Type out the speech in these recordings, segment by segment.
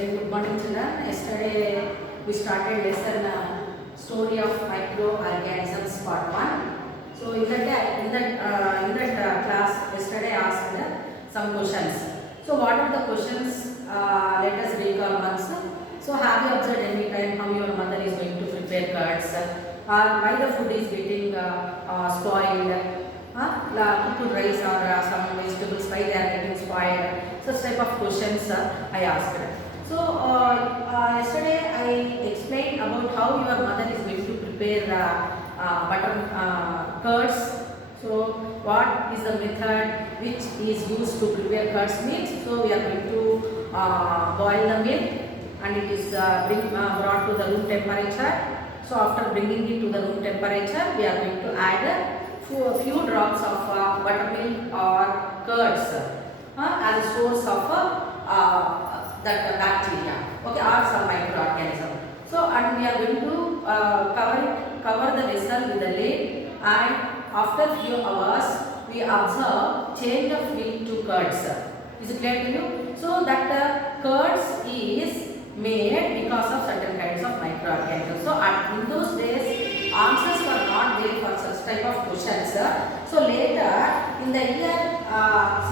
Very good morning, children. Yesterday we started lesson story of microorganisms part 1. So in that class yesterday I asked some questions. So what are the questions? Let us recall once. So have you observed any time how your mother is going to prepare curds? Or why the food is getting spoiled? Cooked rice or some vegetables, why they are getting spoiled? Such type of questions I asked. So yesterday I explained about how your mother is going to prepare butter curds. So what is the method which is used to prepare curds means? So we are going to boil the milk and it is brought to the room temperature. So after bringing it to the room temperature, we are going to add a few drops of buttermilk or curds as a source of that bacteria, okay, or some microorganism. So and we are going to cover the vessel with the lid, and after few hours we observe change of milk to curds. Is it clear to you? So that curds is made because of certain kinds of microorganisms. So in those days answers were not there for such type of questions. So later in the year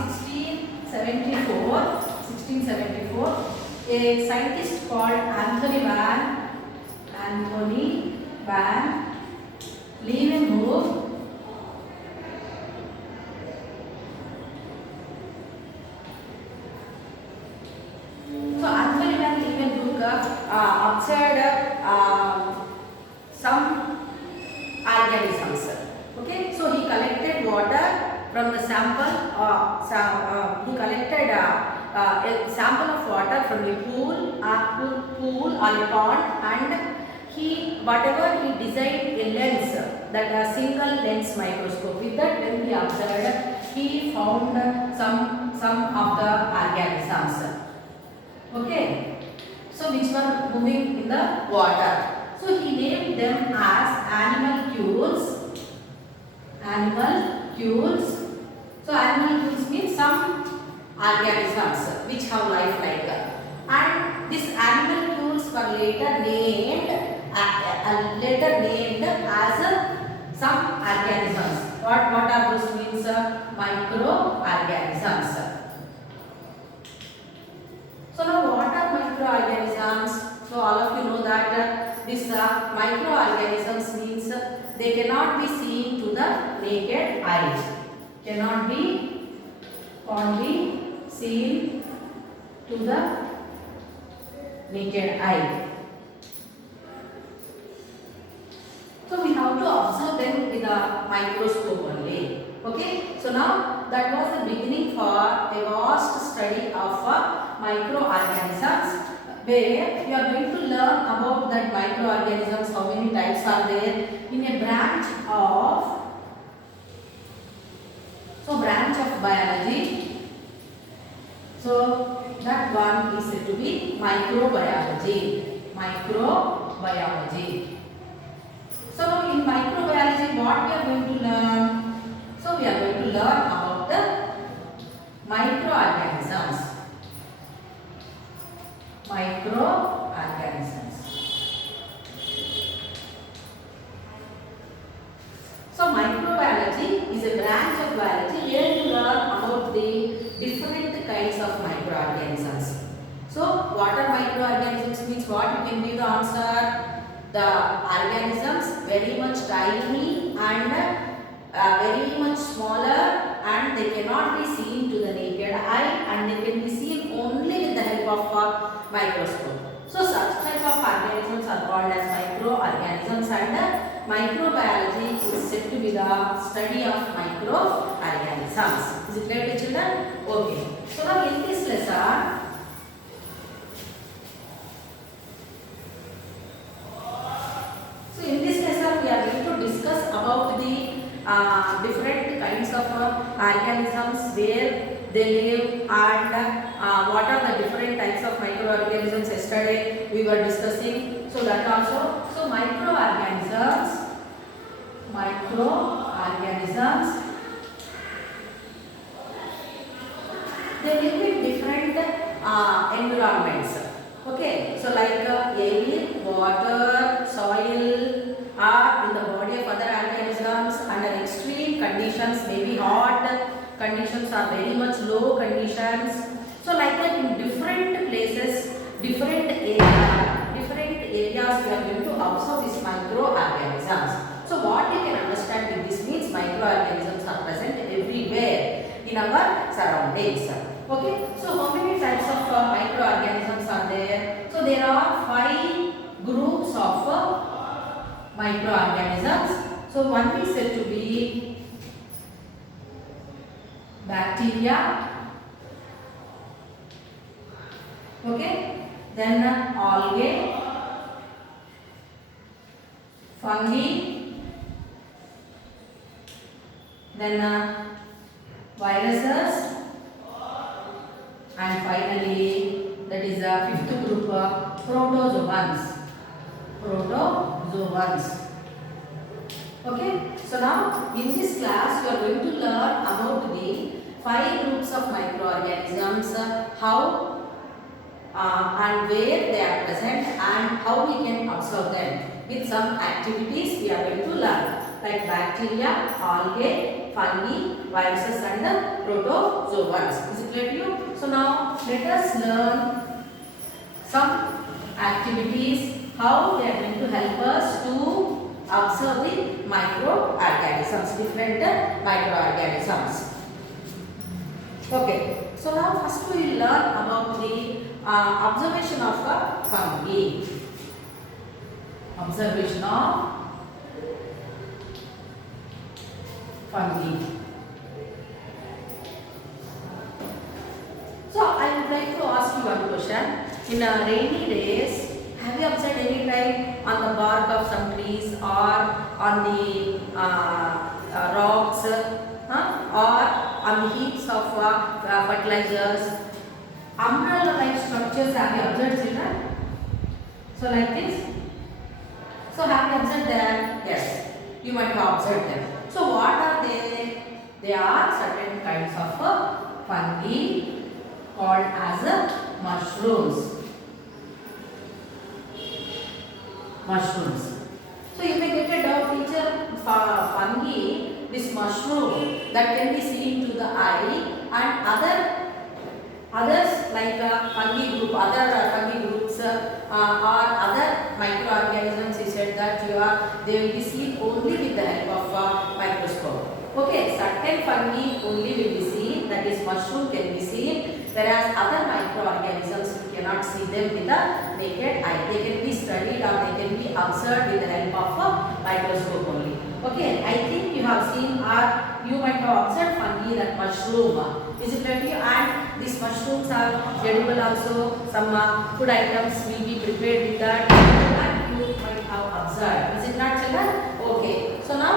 1674, a scientist called Anthony van Leeuwenhoek observed some organisms. Okay, so he collected water from the sample. He collected a sample of water from a pool or a pond, and whatever he designed a lens, that a single lens microscope. With that, when he observed, he found some of the organisms. Okay. So which were moving in the water. So he named them as animalcules. So animalcules means some organisms which have life like. And these animalcules were later named as some organisms. What are those means? Microorganisms. So now what are microorganisms? So all of you know that these microorganisms means they cannot be seen to the naked eye. Cannot be seen to the naked eye. So we have to observe them with a microscope only. Okay. So now that was the beginning for a vast study of microorganisms, where you are going to learn about that microorganisms, how many types are there in a branch of biology. So that one is said to be microbiology. So now in microbiology what we are going to learn? So we are going to learn about the microorganisms. So microbiology is a branch of biology where you learn about the different kinds of microorganisms. So what are microorganisms means what? You can give the answer. The organisms very much tiny and very much smaller, and they cannot be seen to the naked eye, and they can be seen only with the help of a microscope. So such type of organisms are called as microorganisms, and microbiology is said to be the study of microorganisms. Is it clear to children? Okay. So now in this lesson, we are going to discuss about the different kinds of organisms, where they live, and what are the different types of microorganisms. Yesterday we were discussing. So that also. So microorganisms, they live in different environments. Okay, so like air, water, soil are in the body of other organisms under extreme conditions, maybe hot conditions or very much low conditions. So like that in different places, different areas we are going to observe these microorganisms. So what you can understand with this means microorganisms are present everywhere in our surroundings. Okay, so how many types of microorganisms are there? So there are 5 groups of microorganisms. So one is said to be bacteria. Okay, then algae, fungi, then viruses, and finally that is the 5th group, protozoans. Okay, so now in this class you are going to learn about the 5 groups of microorganisms, how and where they are present and how we can observe them. With some activities we are going to learn like bacteria, algae, fungi, viruses and protozoans. Is it clear to you? So now let us learn some activities how they are going to help us to observe the microorganisms, different microorganisms. Okay, so now first we will learn about the observation of fungi. Observation of fungi. So I would like to ask you one question. In rainy days, have you observed any time on the bark of some trees or on the rocks or on the heaps of fertilizers, umbrella-like structures? Have you observed, children? So like this. So have you observed them? Yes, you might have observed them. So what are they? They are certain kinds of fungi called as mushrooms. So you may get a doubt, teacher, fungi, this mushroom that can be seen to the eye, and others like fungi group, other fungi groups or other microorganisms, he said that they will be seen only with the help of microscope. Okay, certain fungi only will be seen, that is mushroom can be seen, whereas other microorganisms you cannot see them with the naked eye. They can be studied or they can be observed with the help of a microscope only. Okay, I think you have seen or you might have observed fungi, that mushroom. Is it clear to you? And these mushrooms are edible also. Some food items will be prepared with that, and you might have observed. Is it not, children? Okay. So now,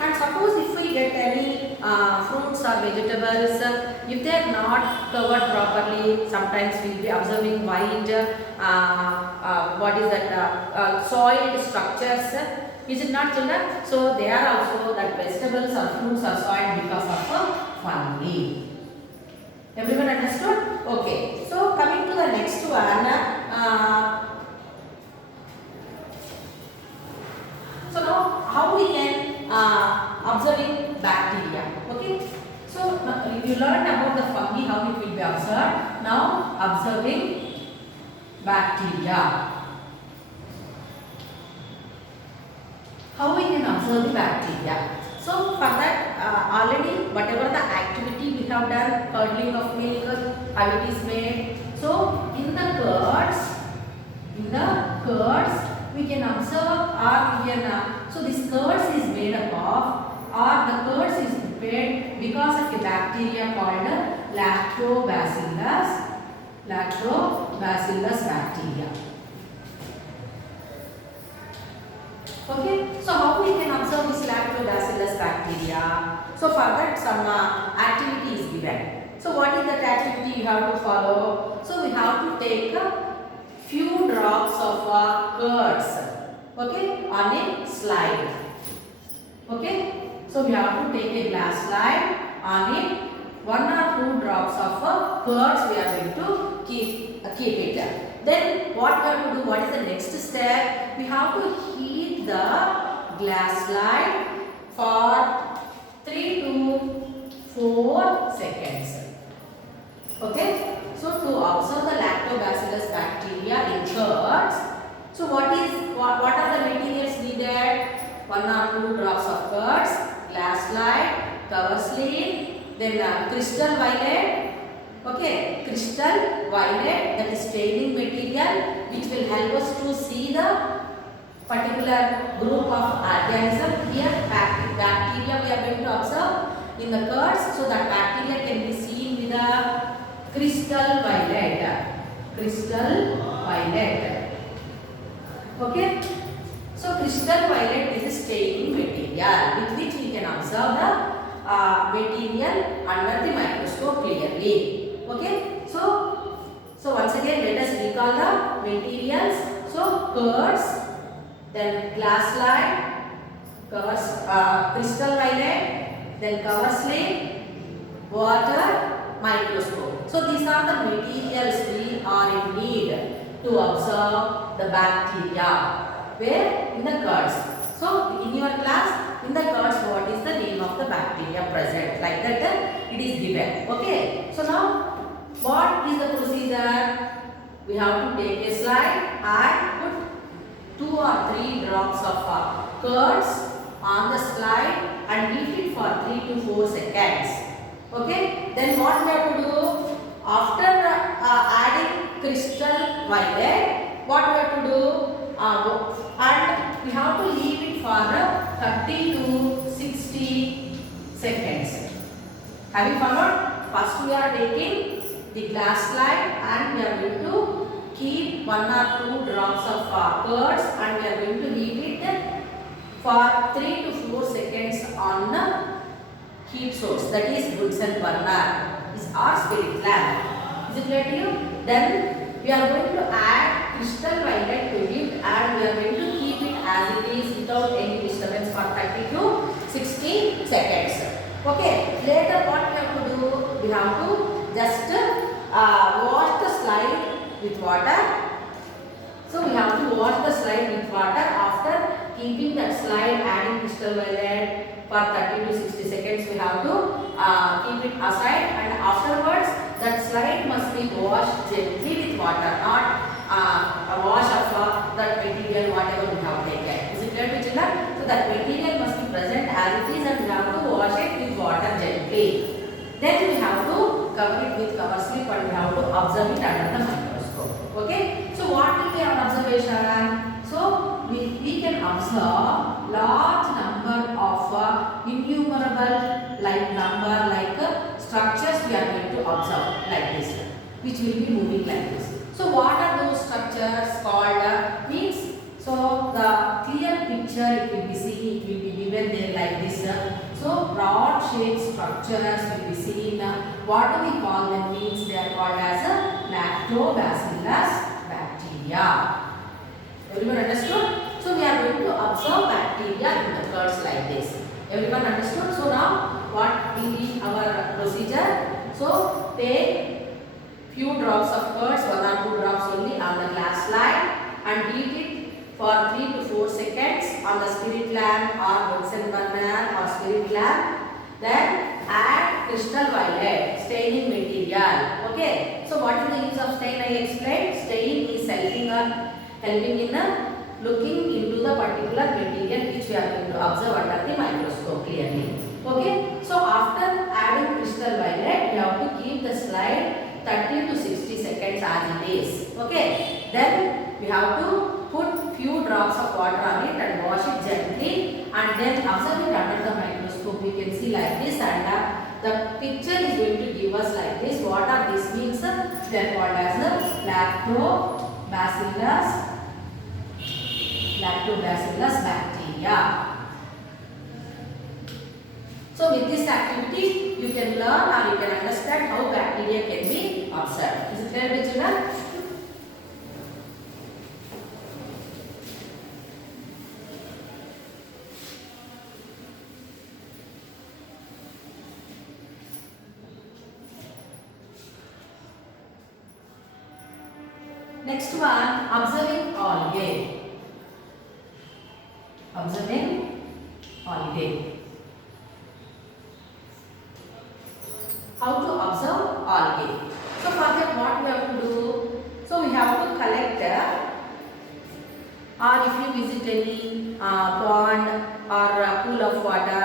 and suppose if we get any fruits or vegetables, if they are not covered properly, sometimes we will be observing white, what is that, soiled structures. Is it not, children? So they are also that vegetables or fruits are soiled because of fungi. Everyone understood? Okay. So coming to the next one. So now how we can observing bacteria. Okay. So you learned about the fungi, how it will be observed. Now observing bacteria. How we can observe the bacteria? So for that already whatever the activity we have done, curdling of milk, how it is made. So in the curds we can observe or we can so this curds is made up of, or the curds is prepared because of a bacteria called lactobacillus bacteria. Okay, so how we can observe this lactobacillus bacteria? So for that some activity is given. So what is that activity you have to follow? So we have to take a few drops of curds, okay, on a slide. Okay, so we have to take a glass slide on a 1 or 2 drops of curds we are going to keep it. Then what we have to do? What is the next step? We have to heat the glass slide for 3 to 4 seconds. Okay. So to observe the lactobacillus bacteria in curds, so what are the materials needed? 1 or 2 drops of curds, glass slide, cover slip, then crystal violet. Okay, crystal violet, that is staining material which will help us to see the particular group of organism. Here bacteria we are going to observe in the curds, so that bacteria can be seen with the crystal violet. Crystal violet. Okay. So crystal violet is a staining material with which we can observe the material under the microscope clearly. Okay. So once again let us recall the materials. So curds, then glass slide, crystal violet, then cover slip, water, microscope. So these are the materials we are in need to observe the bacteria. Where? In the curds. So in your class, in the curds, what is the name of the bacteria present? Like that it is given. Okay. So now what is the procedure? We have to take a slide and put 2 or 3 drops of curds on the slide and heat it for 3 to 4 seconds. Okay. Then what we have to do? After adding crystal violet, what we have to do? And we have to leave it for 30 to 60 seconds. Have you followed? First we are taking the glass slide and we are going to keep 1 or 2 drops of curds and we are going to leave it for 3 to 4 seconds on the heat source, that is Bunsen burner or spirit lamp. Is it clear to you? Then we are going to add crystal violet to it and we are going to keep it as it is without any disturbance for 30 to 60 seconds. Okay. Later what we have to do? We have to just wash the slide with water. So we have to wash the slide with water after keeping that slide, adding crystal violet for 30 to 60 seconds. We have to keep it aside and afterwards that slide must be washed gently with water, not a wash of that material whatever we have taken. Is it clear to children? So that material must be present as it is and we have to wash it with water gently. Then we have to cover it with cover slip and we have to observe it under the microscope. Okay. So what will be our observation? So we can observe large number of innumerable structures we are going to observe like this, which will be moving like this. So what are those structures called? Means, so the clear picture it will be seen, it will be given there like this. So rod shaped structures will be seen. What do we call them? Means they are called as lactobacillus bacteria. Everyone understood? So we are going to observe bacteria in the curds like this. Everyone understood? So now what will be our procedure? So take few drops of curds, 1 or 2 drops only on the glass slide and heat it for 3 to 4 seconds on the spirit lamp or Bunsen burner or spirit lamp. Then add crystal violet staining material. Okay. So what is the use of stain? I explained. Stain is helping in looking into the particular material which we are going to observe under the microscope clearly. Okay. So after adding crystal violet, we have to keep the slide 30 to 60 seconds as it is. Okay. Then we have to put few drops of water on it and wash it gently and then observe it under the microscope. We can see like this and the picture is going to give us like this. What are these means? They are called as lactobacillus bacteria. So with this activity, you can learn or you can understand how bacteria can be observed. Is it clear to children? Next one, observing algae. Observing algae. How to observe algae? So for that, what we have to do? So we have to collect, or if you visit any pond or a pool of water,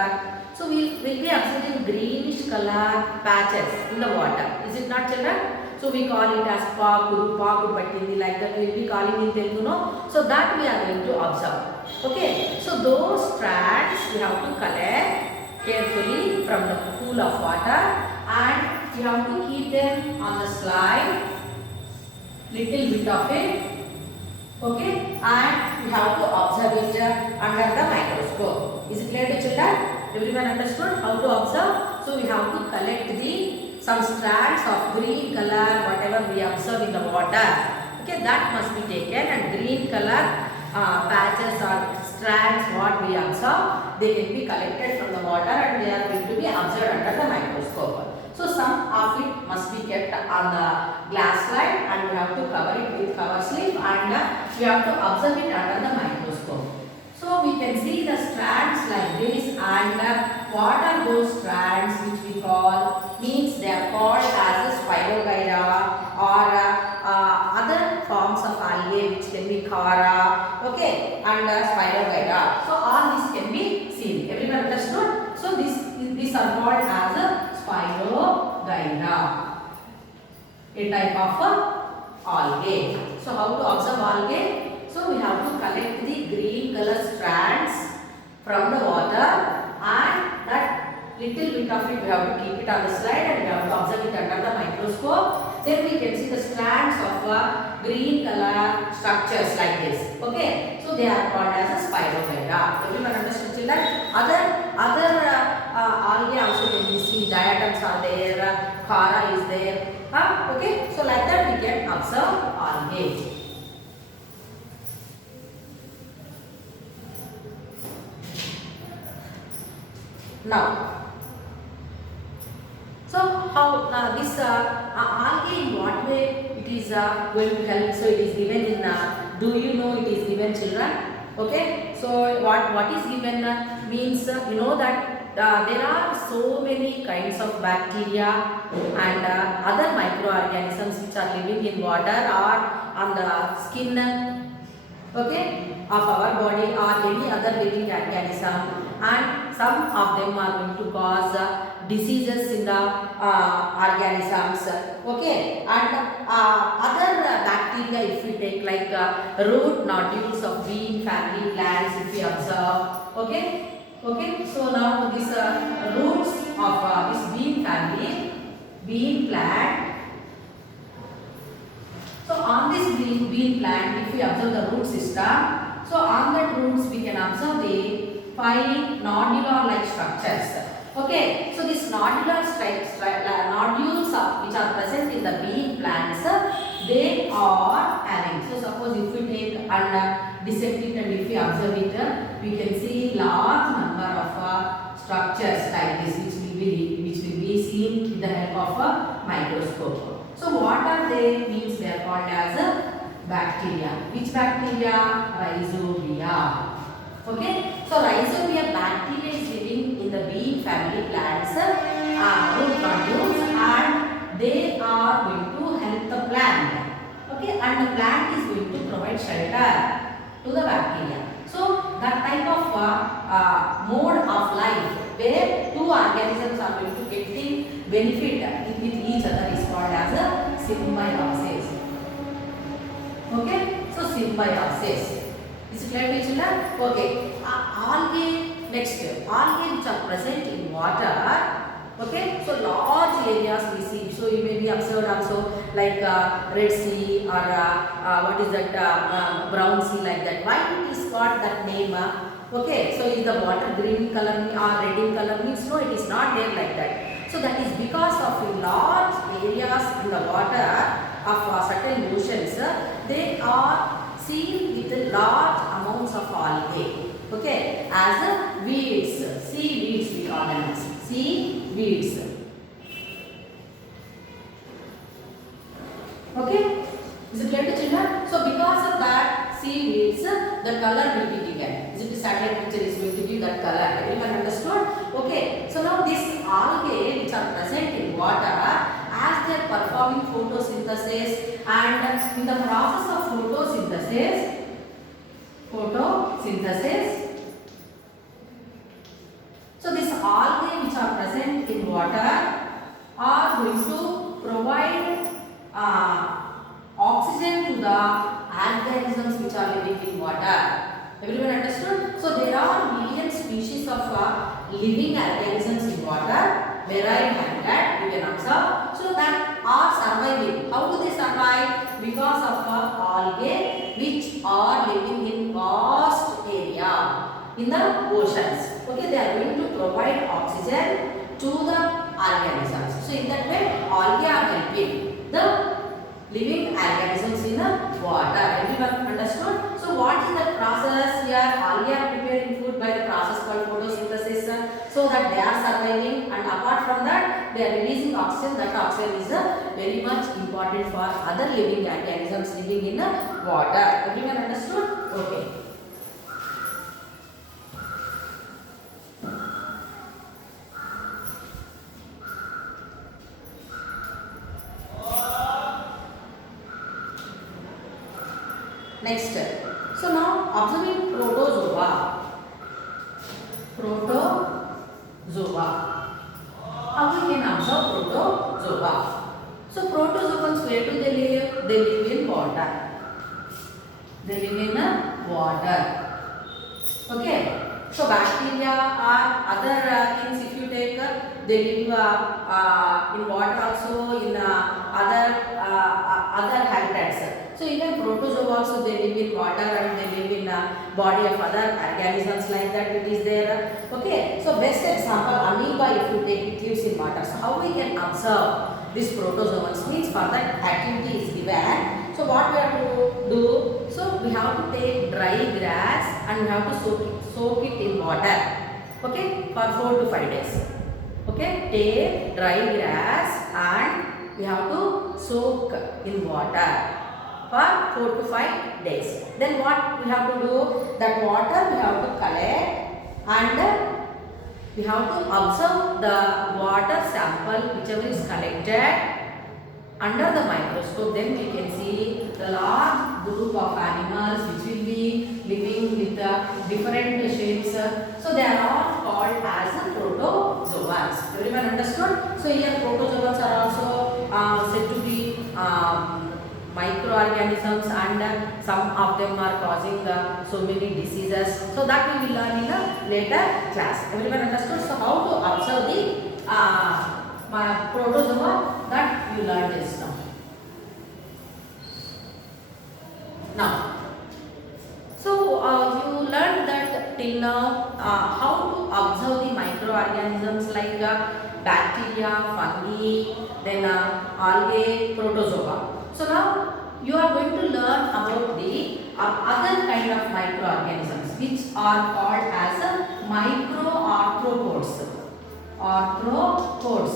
so we will be observing greenish color patches in the water. Is it not, children? So we call it as paakuru pattindi, like that we will be calling in Telugu, no? So that we are going to observe. Okay. So those strands we have to collect carefully from the pool of water, and we have to keep them on the slide, little bit of it. Okay, and we have to observe it under the microscope. Is it clear to children? Everyone understood how to observe? So we have to collect some strands of green color, whatever we observe in the water. Okay, that must be taken, and green color patches or strands what we observe, they can be collected from the water and they are going to be observed under the microscope. So some of it must be kept on the glass slide, and we have to cover it with cover slip, and we have to observe it under the microscope. So we can see the strands like this, and what are those strands which we call, means they are called as a spirogyra, or other forms of algae which can be chara, okay, and spirogyra. So all these can be seen. Everyone understood? So these are called as a spirogyra, a type of algae. So how to observe algae? So we have to collect the green color strands from the water, and that little bit of it we have to keep it on the slide, and we have to observe it under the microscope. Then we can see the strands of green color structures like this. Okay, so they are called as a spirogyra. Everyone understood, children? Other algae also can be seen. Diatoms are there, chara is there. Okay, so like that we can observe algae. Now, so how this algae, in what way it is going to help? So it is given in, do you know it is given, children? Okay, so what is given means, you know that there are so many kinds of bacteria and other microorganisms which are living in water or on the skin, okay, of our body, or any other living organism, and some of them are going to cause diseases in the organisms. Okay, and other bacteria, if we take, like root nodules of bean family plants, if we observe. Okay, so now these roots of this bean family, bean plant. So on this bean plant, if we observe the root system, so on that roots we can observe the 5 nodular like structures. Okay, so these nodular nodules which are present in the bean plants, they are having. So suppose if we take and dissect it, and if we observe it, we can see large number of structures like this, which will be seen with the help of a microscope. So what are they? Means they are called as bacteria. Which bacteria? Rhizobia. Okay, so rhizobia bacteria is living in the bean family plants, root nodules, and they are going to help the plant. Okay, and the plant is going to provide shelter to the bacteria. So that type of mode of life where two organisms are going to get the benefit with each other is called as a symbiosis. Okay, so symbiosis. Is it clear to children? Okay, algae, next, algae which are present in water. Okay, so large areas we see. So you may be observed also, like Red Sea, or what is that, brown sea, like that. Why it is called that name? Okay, so is the water green color or red in color? Means no, it is not there like that. So that is because of large areas in the water of certain oceans, they are seen with large amounts of algae. Okay, as weeds, seaweeds we call them as seaweeds. Okay, is it clear to children? color will be given. Is it the satellite picture is going to give that color? Everyone understood? Okay. So now these algae which are present in water, as they are performing photosynthesis, and in the process of photosynthesis, so these algae which are present in water are going to provide oxygen to the organisms which are living in water. Everyone understood? So there are million species of living organisms in water, marine habitat you can observe. So that are surviving. How do they survive? Because of algae which are living in vast area in the oceans. Okay, they are going to provide oxygen to the organisms. So in that way, algae are helping the living organisms in the water. Everyone understood? So what is the process here? Algae are preparing food by the process called photosynthesis, so that they are surviving, and apart from that they are releasing oxygen. That oxygen is very much important for other living organisms living in the water. Everyone understood? Okay. Next, so now observing protozoa. How we can observe protozoa? So protozoans, where do they live? They live in water. They live in water. Okay. So bacteria or other things, if you take, they live in water also, in other habitats. So even protozoa also, they live in water and they live in body of other organisms like that. It is there. Okay. So best example, amoeba, if you take, it lives in water. So how we can observe this protozoans means for that activity is given. So what we have to do? So we have to take dry grass and we have to soak it in water. Okay, for 4 to 5 days. Okay, take dry grass and we have to soak in water for 4 to 5 days. Then what we have to do? That water we have to collect and we have to observe the water sample whichever is collected under the microscope. Then we can see the large group of animals which will be living with different shapes. So they are all called as protozoans. Everyone understood? So here protozoans are also said to be microorganisms, and some of them are causing so many diseases. So that we will learn in a later class. Everyone understood? So how to observe the protozoa, that you learned this now. Now, so you learned that till now how to observe the microorganisms like bacteria, fungi, then algae, protozoa. So now you are going to learn about the other kind of microorganisms which are called as microarthropods. Arthropods.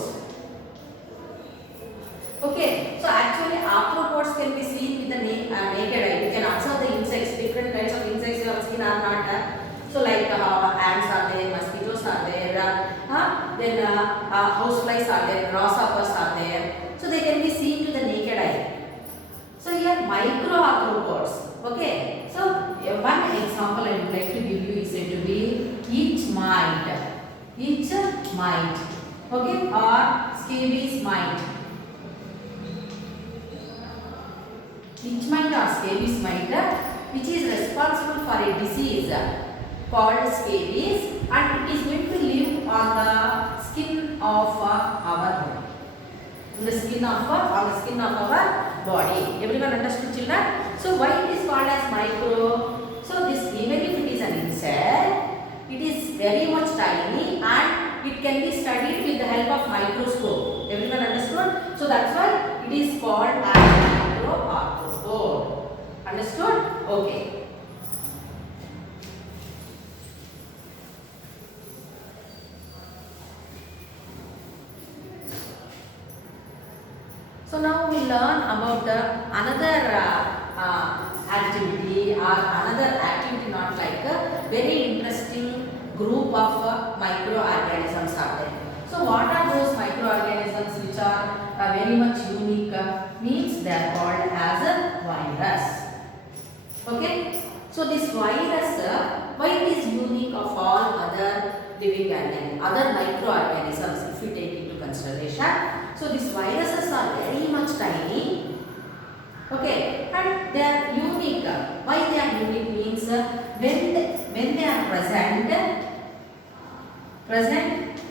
Okay, so actually arthropods can be seen with the naked eye. You can observe the insects, different kinds of insects you have seen are not. So like ants are there, mosquitoes are there, then houseflies are there, grasshoppers are there. So they can be seen to the naked eye. So here microarthropods. Okay, so one example I would like to give you is said to be each mite. Okay, or scabies mite. Each mite or scabies mite, which is responsible for a disease called scabies, and it is going to live on the skin of our body. On the skin of our body. Everyone understood, children? So why it is called as micro? So this, even if it is an insect, it is very much tiny and it can be studied with the help of microscope. Everyone understood? So that's why it is called as microarthropod. Understood? Okay. So now we learn about another activity or another activity, not very interesting group of microorganisms are there. So what are those microorganisms which are very much unique? Means they are called as a virus. Okay. So this virus, why it is unique of all other living organisms, other microorganisms if we take into consideration. So these viruses are very much tiny. Okay, and they are unique. Why they are unique means when they are present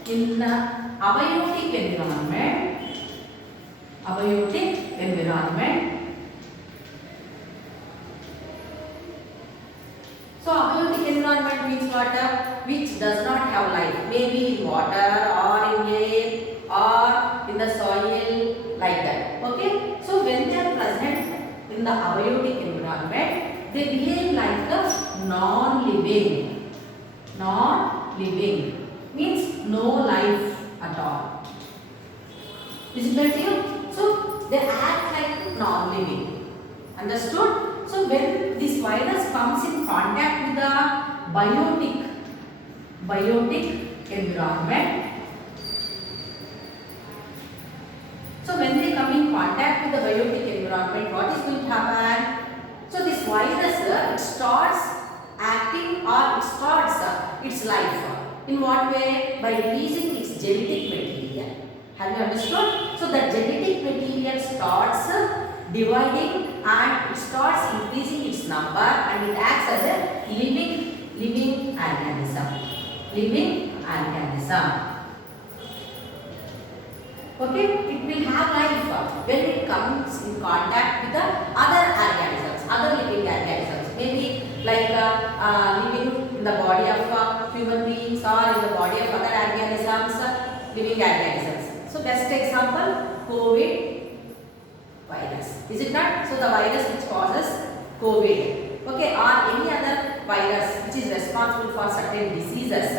in the abiotic environment. So abiotic environment means what? Which does not have life. Maybe in water or in air or in the soil, like that. Okay. So when they are present in the abiotic environment, they behave like a non-living. Non-living means no life at all. Is it clear? So they act like non-living. Understood? So when this virus comes in contact with the biotic environment, so when they come in contact with the biotic environment, what is going to happen? So this virus, it starts acting or it starts its life. In what way? By releasing its genetic material. Have you understood? So the genetic material starts dividing and it starts increasing its number and it acts as a living organism. Okay, it will have life when it comes in contact with the other organisms, other living organisms. Maybe like living in the body of human beings or in the body of other organisms, living organisms. So best example, COVID virus. Is it not? So the virus which causes COVID, okay, or any other virus which is responsible for certain diseases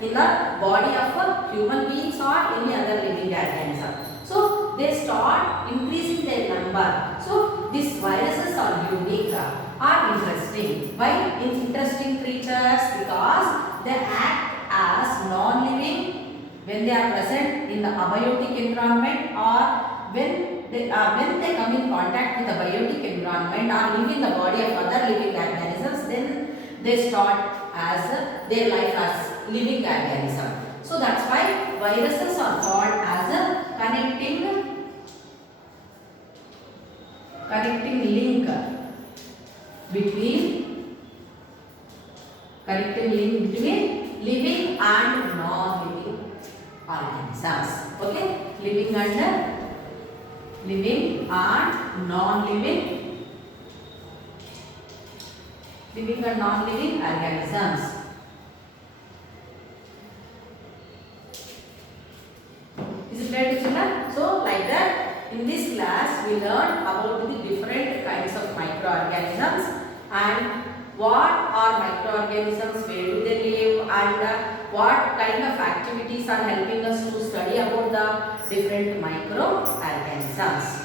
in the body of human beings or any other living organism. So they start increasing their number. So these viruses are unique, are interesting. Why interesting creatures? Because they act as non-living when they are present in the abiotic environment or when they come in contact with the biotic environment or live in the body of other living organisms, then they start as their life as living organism. So that's why viruses are called as a connecting link between living and non-living organisms. Okay, living and non-living organisms. Is it clear to children? So like that, in this class we learned about the different kinds of microorganisms and what are microorganisms, where do they live, and what kind of activities are helping us to study about the different microorganisms.